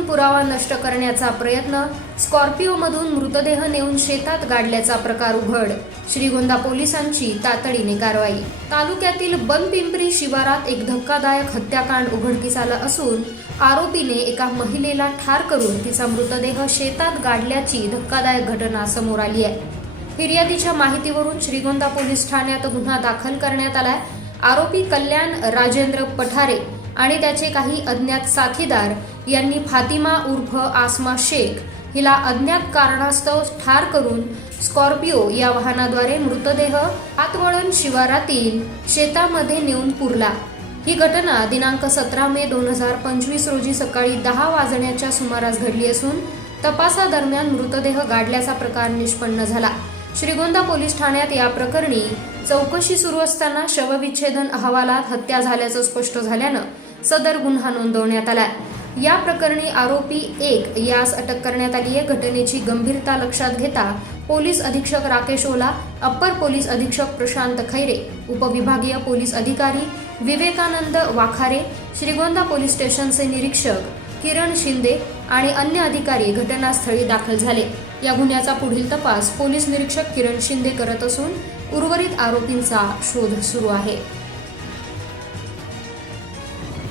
हत्या पुरावा नष्ट करण्याचा प्रयत्न स्कॉर्पिओमधून मृतदेह नेऊन शेतात गाडल्याचा प्रकार उघड. श्रीगोंदा पोलिसांची तातडीने कारवाई. तालुक्यातील बनपिंपरी शिवारात एक धक्कादायक हत्याकांड उघडकीस आलं असून आरोपीने एका महिलेला ठार करून तिचा मृतदेह शेतात गाडल्याची धक्कादायक घटना समोर आली आहे. फिर्यादीच्या माहितीवरून श्रीगोंदा पोलीस ठाण्यात गुन्हा दाखल करण्यात आलाय. आरोपी कल्याण राजेंद्र पठारे आणि त्याचे काही अज्ञात साथीदार यांनी फातिमा उर्फ आसमा शेख हिला अज्ञात कारणास्तव ठार करून स्कॉर्पिओ या वाहनाद्वारे मृतदेह हातवळण शिवारातील शेतामध्ये नेऊन पुरला. ही घटना दिनांक सतरा मे दोन हजार पंचवीस रोजी सकाळी दहा वाजण्याच्या सुमारास घडली असून तपासादरम्यान मृतदेह गाडल्याचा प्रकार निष्पन्न झाला. श्रीगोंदा पोलीस ठाण्यात या प्रकरणी चौकशी सुरू असताना शवविच्छेदन अहवालात हत्या झाल्याचं स्पष्ट झाल्यानं सदर गुन्हा नोंदवण्यात आला या प्रकरणी आरोपी एक यास अटक करण्यात आली आहे. घटनेची गंभीरता लक्षात घेता पोलीस अधीक्षक राकेश ओला अप्पर पोलीस अधीक्षक प्रशांत खैरे उपविभागीय पोलीस अधिकारी विवेकानंद वाखारे श्रीगोंदा पोलीस स्टेशनचे निरीक्षक किरण शिंदे आणि अन्य अधिकारी घटनास्थळी दाखल झाले. या गुन्ह्याचा पुढील तपास पोलीस निरीक्षक किरण शिंदे करत असून उर्वरित आरोपींचा शोध सुरू आहे.